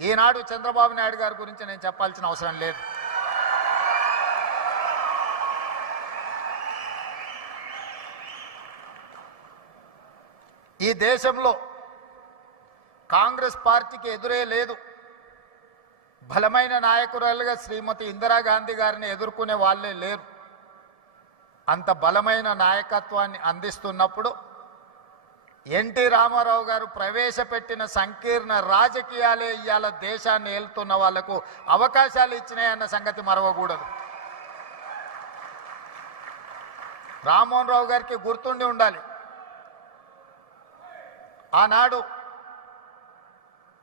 ఈనాడు చంద్రబాబు నాయుడు గారి గురించి నేను చెప్పాల్సిన అవసరం లేదు. ఈ దేశంలో కాంగ్రెస్ పార్టీకి ఎదురే లేదు. బలమైన నాయకురాలుగా శ్రీమతి ఇందిరాగాంధీ గారిని ఎదుర్కొనే వాళ్ళే లేరు. అంత బలమైన నాయకత్వాన్ని అందిస్తున్నప్పుడు ఎన్టీ రామారావు గారు ప్రవేశపెట్టిన సంకీర్ణ రాజకీయాలే ఇవాళ దేశాన్ని ఏలుతున్న వాళ్లకు అవకాశాలు ఇచ్చినాయన్న సంగతి మరవకూడదు. రామ్మోహన్ రావు గారికి గుర్తుండి ఉండాలి, ఆనాడు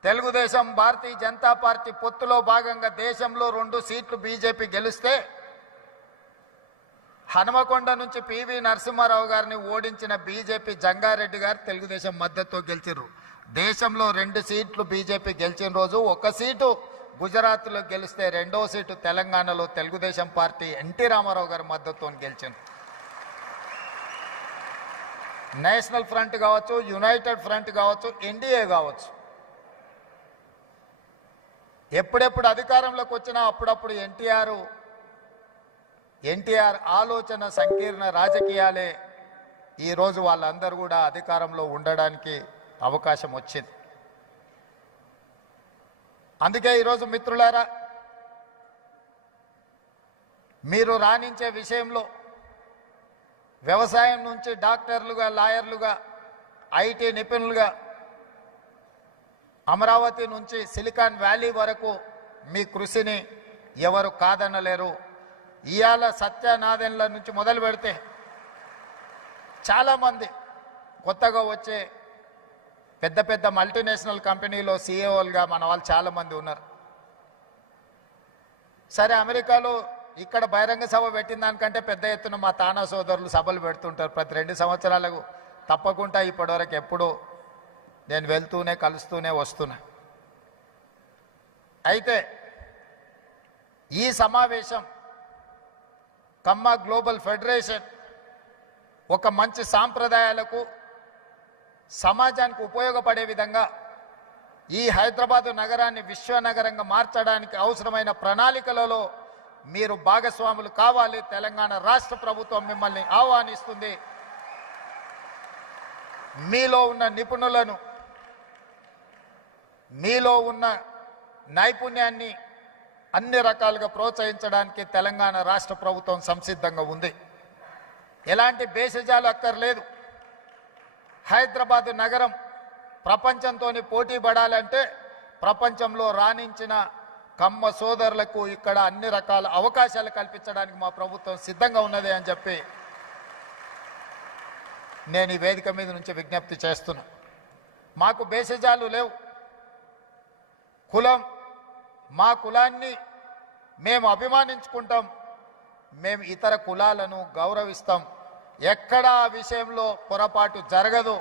తెలుగుదేశం భారతీయ జనతా పార్టీ పొత్తులో భాగంగా దేశంలో 2 సీట్లు బీజేపీ గెలిస్తే హనుమకొండ నుంచి పివి నరసింహారావు గారిని ఓడించిన బీజేపీ జంగారెడ్డి గారు తెలుగుదేశం మద్దతుతో గెలిచారు. దేశంలో 2 సీట్లు బీజేపీ గెలిచిన రోజు 1 సీటు గుజరాత్లో గెలిస్తే 2వ సీటు తెలంగాణలో తెలుగుదేశం పార్టీ ఎన్టీ రామారావు గారి మద్దతుతో గెలిచింది. నేషనల్ ఫ్రంట్ కావచ్చు, యునైటెడ్ ఫ్రంట్ కావచ్చు, ఎన్డీఏ కావచ్చు, ఎప్పుడెప్పుడు అధికారంలోకి వచ్చినా అప్పుడప్పుడు ఎన్టీఆర్ ఆలోచన సంకీర్ణ రాజకీయాలే ఈరోజు వాళ్ళందరూ కూడా అధికారంలో ఉండడానికి అవకాశం వచ్చింది. అందుకే ఈరోజు మిత్రులారా, మీరు రాణించే విషయంలో వ్యవసాయం నుంచి డాక్టర్లుగా, లాయర్లుగా, ఐటీ నిపుణులుగా, అమరావతి నుంచి సిలికాన్ వ్యాలీ వరకు మీ కృషిని ఎవరు కాదనలేరు. ఇవాళ సత్యనాదెన్ల నుంచి మొదలు పెడితే చాలామంది కొత్తగా వచ్చే పెద్ద పెద్ద మల్టీనేషనల్ కంపెనీలో సీఈఓలుగా మన వాళ్ళు చాలామంది ఉన్నారు. సరే, అమెరికాలో ఇక్కడ బహిరంగ సభ పెట్టిన దానికంటే పెద్ద ఎత్తున మా తానా సోదరులు సభలు పెడుతుంటారు. ప్రతి 2 సంవత్సరాలకు తప్పకుండా ఇప్పటివరకు ఎప్పుడూ నేను వెళ్తూనే కలుస్తూనే వస్తున్నా. అయితే ఈ సమావేశం కమ్మ గ్లోబల్ ఫెడరేషన్ ఒక మంచి సాంప్రదాయాలకు, సమాజానికి ఉపయోగపడే విధంగా ఈ హైదరాబాదు నగరాన్ని విశ్వనగరంగా మార్చడానికి అవసరమైన ప్రణాళికలలో మీరు భాగస్వాములు కావాలి. తెలంగాణ రాష్ట్ర ప్రభుత్వం మిమ్మల్ని ఆహ్వానిస్తుంది. మీలో ఉన్న నిపుణులను, మీలో ఉన్న నైపుణ్యాన్ని అన్ని రకాలుగా ప్రోత్సహించడానికి తెలంగాణ రాష్ట్ర ప్రభుత్వం సంసిద్ధంగా ఉంది. ఎలాంటి భేషజాలు అక్కర్లేదు. హైదరాబాదు నగరం ప్రపంచంతో పోటీ పడాలంటే ప్రపంచంలో రాణించిన కమ్మ సోదరులకు ఇక్కడ అన్ని రకాల అవకాశాలు కల్పించడానికి మా ప్రభుత్వం సిద్ధంగా ఉన్నది అని చెప్పి నేను ఈ వేదిక మీద నుంచి విజ్ఞప్తి చేస్తున్నా. మాకు భేషజాలు లేవు. కులం, మా కులాన్ని మేము అభిమానించుకుంటాం. మేము ఇతర కులాలను గౌరవిస్తాం. ఎక్కడా ఆ విషయంలో పొరపాటు జరగదు.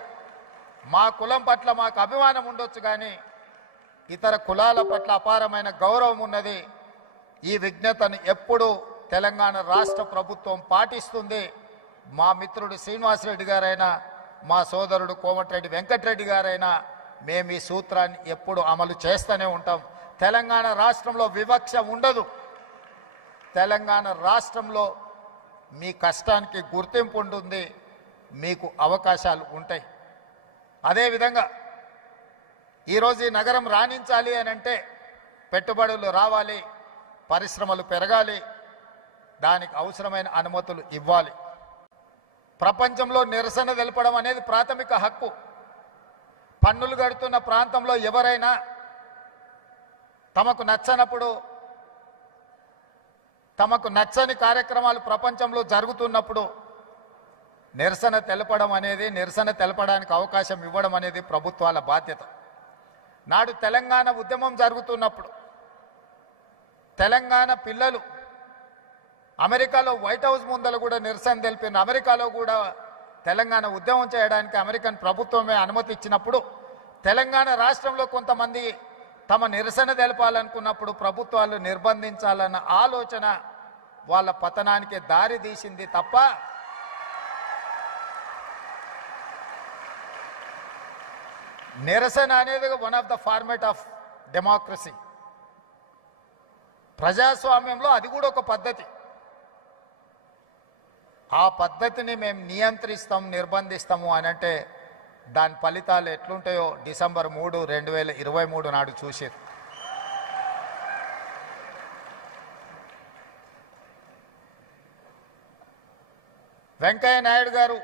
మా కులం పట్ల మాకు అభిమానం ఉండొచ్చు, కానీ ఇతర కులాల పట్ల అపారమైన గౌరవం ఉన్నది. ఈ విజ్ఞతను ఎప్పుడు తెలంగాణ రాష్ట్ర ప్రభుత్వం పాటిస్తుంది. మా మిత్రుడు శ్రీనివాసరెడ్డి గారైనా, మా సోదరుడు కోమటిరెడ్డి వెంకటరెడ్డి గారైనా మేము ఈ సూత్రాన్ని ఎప్పుడు అమలు చేస్తూనే ఉంటాం. తెలంగాణ రాష్ట్రంలో వివక్ష ఉండదు. తెలంగాణ రాష్ట్రంలో మీ కష్టానికి గుర్తింపు ఉంటుంది, మీకు అవకాశాలు ఉంటాయి. అదేవిధంగా ఈరోజు ఈ నగరం రాణించాలి అని అంటే పెట్టుబడులు రావాలి, పరిశ్రమలు పెరగాలి, దానికి అవసరమైన అనుమతులు ఇవ్వాలి. ప్రపంచంలో నిరసన తెలపడం అనేది ప్రాథమిక హక్కు. పన్నులు కడుతున్న ప్రాంతంలో ఎవరైనా తమకు నచ్చనప్పుడు, తమకు నచ్చని కార్యక్రమాలు ప్రపంచంలో జరుగుతున్నప్పుడు నిరసన తెలపడం అనేది, నిరసన తెలపడానికి అవకాశం ఇవ్వడం అనేది ప్రభుత్వాల బాధ్యత. నాడు తెలంగాణ ఉద్యమం జరుగుతున్నప్పుడు తెలంగాణ పిల్లలు అమెరికాలో వైట్ హౌస్ ముందర కూడా నిరసన తెలిపిన, అమెరికాలో కూడా తెలంగాణ ఉద్యమం చేయడానికి అమెరికన్ ప్రభుత్వమే అనుమతి ఇచ్చినప్పుడు తెలంగాణ రాష్ట్రంలో కొంతమంది తమ నిరసన తెలపాలనుకున్నప్పుడు ప్రభుత్వాలు నిర్బంధించాలన్న ఆలోచన వాళ్ళ పతనానికి దారి తీసింది తప్ప నిరసన అనేది one of the format of democracy. ప్రజాస్వామ్యంలో అది కూడా ఒక పద్ధతి. ఆ పద్ధతిని మేము నియంత్రిస్తాం, నిర్బంధిస్తాము అని అంటే దాని ఫలితాలు ఎట్లుంటాయో డిసెంబర్ 3, 2023 నాడు చూసారు. వెంకయ్య నాయుడు గారు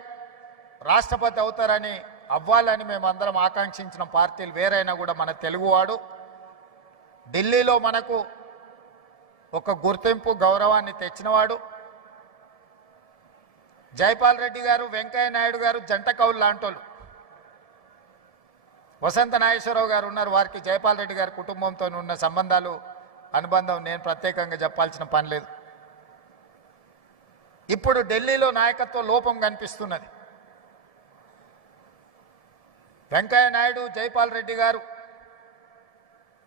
రాష్ట్రపతి అవుతారని, అవ్వాలని మేమందరం ఆకాంక్షించిన పార్టీలు వేరైనా కూడా మన తెలుగువాడు ఢిల్లీలో మనకు ఒక గుర్తింపు, గౌరవాన్ని తెచ్చినవాడు. జైపాల్ రెడ్డి గారు, వెంకయ్య నాయుడు గారు జంట కౌలు లాంటోళ్ళు. వసంత నాగేశ్వరరావు గారు ఉన్నారు, వారికి జైపాల్ రెడ్డి గారి కుటుంబంతో ఉన్న సంబంధాలు, అనుబంధం నేను ప్రత్యేకంగా చెప్పాల్సిన పని లేదు. ఇప్పుడు ఢిల్లీలో నాయకత్వ లోపం కనిపిస్తున్నది. వెంకయ్య నాయుడు, జైపాల్ రెడ్డి గారు,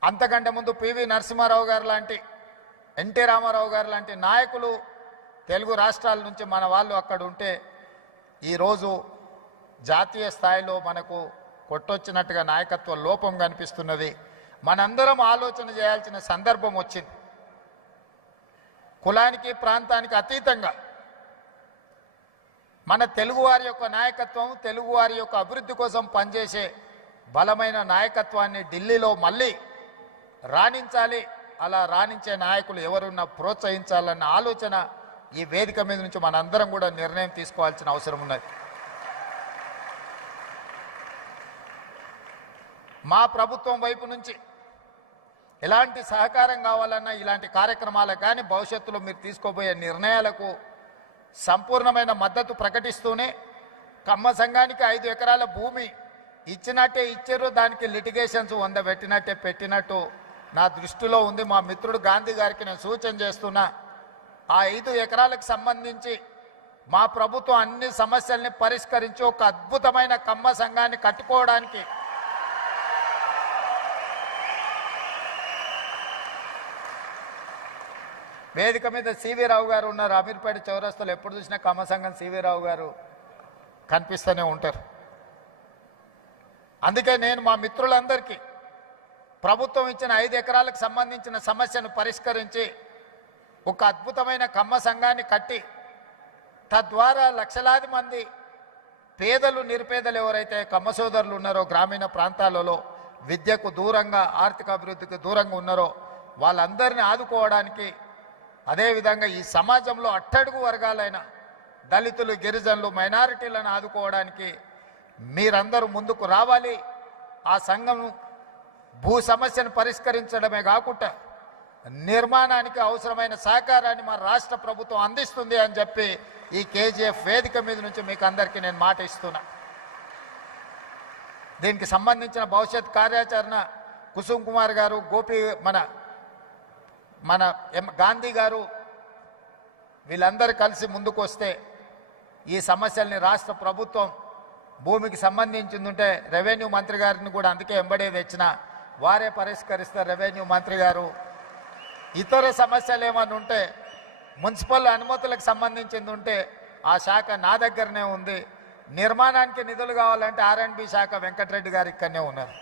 అంతకంటే ముందు పివి నరసింహారావు గారు లాంటి, ఎన్టీ రామారావు గారు లాంటి నాయకులు తెలుగు రాష్ట్రాల నుంచి మన వాళ్ళు అక్కడ ఉంటే ఈరోజు జాతీయ స్థాయిలో మనకు కొట్టొచ్చినట్టుగా నాయకత్వ లోపం కనిపిస్తున్నది. మనందరం ఆలోచన చేయాల్సిన సందర్భం వచ్చింది. కులానికి, ప్రాంతానికి అతీతంగా మన తెలుగువారి యొక్క నాయకత్వం, తెలుగువారి యొక్క అభివృద్ధి కోసం పనిచేసే బలమైన నాయకత్వాన్ని ఢిల్లీలో మళ్ళీ రాణించాలి. అలా రాణించే నాయకులు ఎవరున్నా ప్రోత్సహించాలన్న ఆలోచన ఈ వేదిక మీద నుంచి మనందరం కూడా నిర్ణయం తీసుకోవాల్సిన అవసరం ఉన్నది. మా ప్రభుత్వం వైపు నుంచి ఎలాంటి సహకారం కావాలన్నా, ఇలాంటి కార్యక్రమాలకు కానీ భవిష్యత్తులో మీరు తీసుకోబోయే నిర్ణయాలకు సంపూర్ణమైన మద్దతు ప్రకటిస్తూనే, కమ్మ సంఘానికి 5 ఎకరాల భూమి ఇచ్చినట్టే ఇచ్చారు, దానికి లిటిగేషన్స్ 100 పెట్టినట్టే పెట్టినట్టు నా దృష్టిలో ఉంది. మా మిత్రుడు గాంధీ గారికి నేను సూచన చేస్తున్నా, ఆ 5 ఎకరాలకు సంబంధించి మా ప్రభుత్వం అన్ని సమస్యల్ని పరిష్కరించి ఒక అద్భుతమైన కమ్మ సంఘాన్ని కట్టుకోవడానికి వేదిక మీద సివి రావు గారు ఉన్నారు. అమీర్పేట చౌరస్తాలో ఎప్పుడు చూసినా కమ్మ సంఘం సివి రావు గారు కనిపిస్తూనే ఉంటారు. అందుకే నేను మా మిత్రులందరికీ ప్రభుత్వం ఇచ్చిన 5 ఎకరాలకు సంబంధించిన సమస్యను పరిష్కరించి ఒక అద్భుతమైన కమ్మ సంఘాన్ని కట్టి, తద్వారా లక్షలాది మంది పేదలు, నిరుపేదలు ఎవరైతే కమ్మ సోదరులు ఉన్నారో, గ్రామీణ ప్రాంతాలలో విద్యకు దూరంగా, ఆర్థిక అభివృద్ధికి దూరంగా ఉన్నారో వాళ్ళందరినీ ఆదుకోవడానికి, అదేవిధంగా ఈ సమాజంలో అట్టడుగు వర్గాలైన దళితులు, గిరిజనులు, మైనారిటీలను ఆదుకోవడానికి మీరందరూ ముందుకు రావాలి. ఆ సంఘం భూ సమస్యను పరిష్కరించడమే కాకుండా నిర్మాణానికి అవసరమైన సహకారాన్ని మా రాష్ట్ర ప్రభుత్వం అందిస్తుంది అని చెప్పి ఈ కేజీఎఫ్ వేదిక మీద నుంచి మీకు అందరికీ నేను మాట ఇస్తున్నా. దీనికి సంబంధించిన భవిష్యత్ కార్యాచరణ కుసుమ్ కుమార్ గారు, గోపి, మన గాంధీ గారు వీళ్ళందరూ కలిసి ముందుకు వస్తే ఈ సమస్యల్ని రాష్ట్ర ప్రభుత్వం భూమికి సంబంధించిందంటే రెవెన్యూ మంత్రి గారిని కూడా అందుకే ఎంబడే తెచ్చిన, వారే పరిష్కరిస్తారు. రెవెన్యూ మంత్రి గారు ఇతర సమస్యలు ఏమన్నా ఉంటే, మున్సిపల్ అనుమతులకు సంబంధించింది ఉంటే ఆ శాఖ నా దగ్గరనే ఉంది. నిర్మాణానికి నిధులు కావాలంటే R&B శాఖ వెంకటరెడ్డి గారు ఇక్కడనే ఉన్నారు.